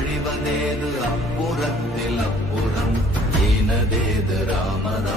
அழிவதேது அப்புறத்தில் அப்புறம் ஈனதேது ராமதா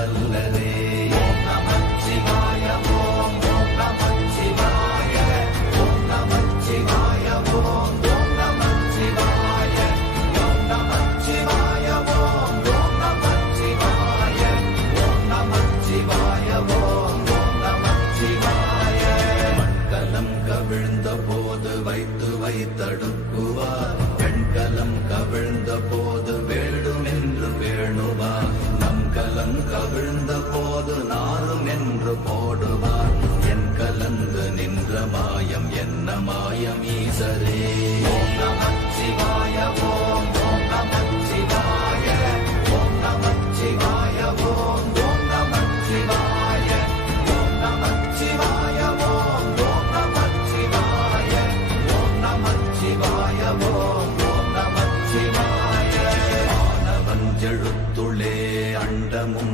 தடுப்போ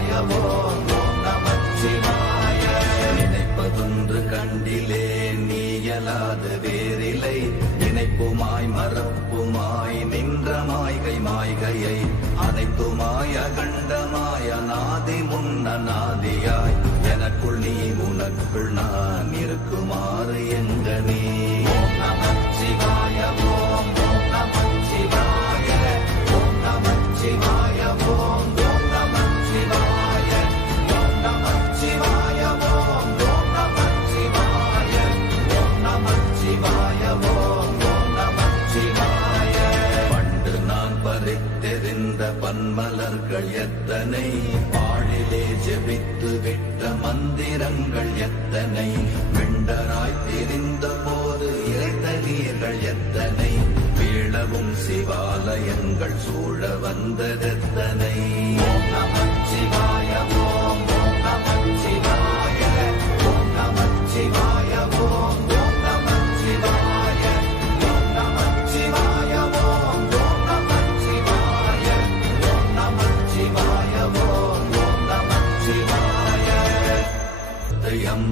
நமச்சிவாயவோ நமச்சிவாய நினைப்பதொன்று கண்டிலே நீயலாது வேறிலை நினைப்புமாய் மறப்புமாய் நின்ற மாய்கை மாய்கையை அனைத்துமாய் அகண்டமாய் அநாதி முன்னநாதியாய் எனக்குள் நீ உனக்குள் நான் இருக்குமாறு எங்க நீ நமச்சிவாயவோ பாழிலே ஜெபித்து விட்ட மந்திரங்கள் எத்தனை? வெண்டராய் தெரிந்த போது இறைத்த நீர்கள் எத்தனை? வீழவும் சிவாலயங்கள் சூழ வந்ததெத்தனை?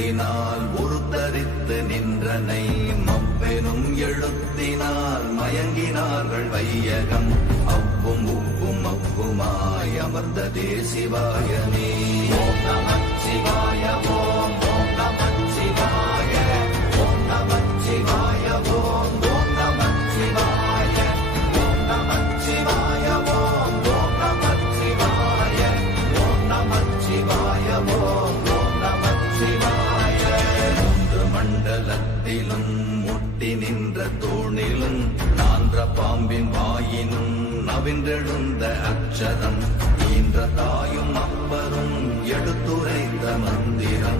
எழுத்தினால் உருத்தரித்து நின்றனை மப்பெனும் எழுத்தினால் மயங்கினார்கள் வையகம். அவ்வும் உப்பும் அப்புமாய் அமர்ந்த தேசிவாயனே மூன்று முட்டி நின்ற தோணிலும் நான்ற பாம்பின் வாயினும் நவின்றெழுந்த அச்சரம் ஈன்ற தாயும் அப்பரும் எடுத்துரைத்த மந்திரம்.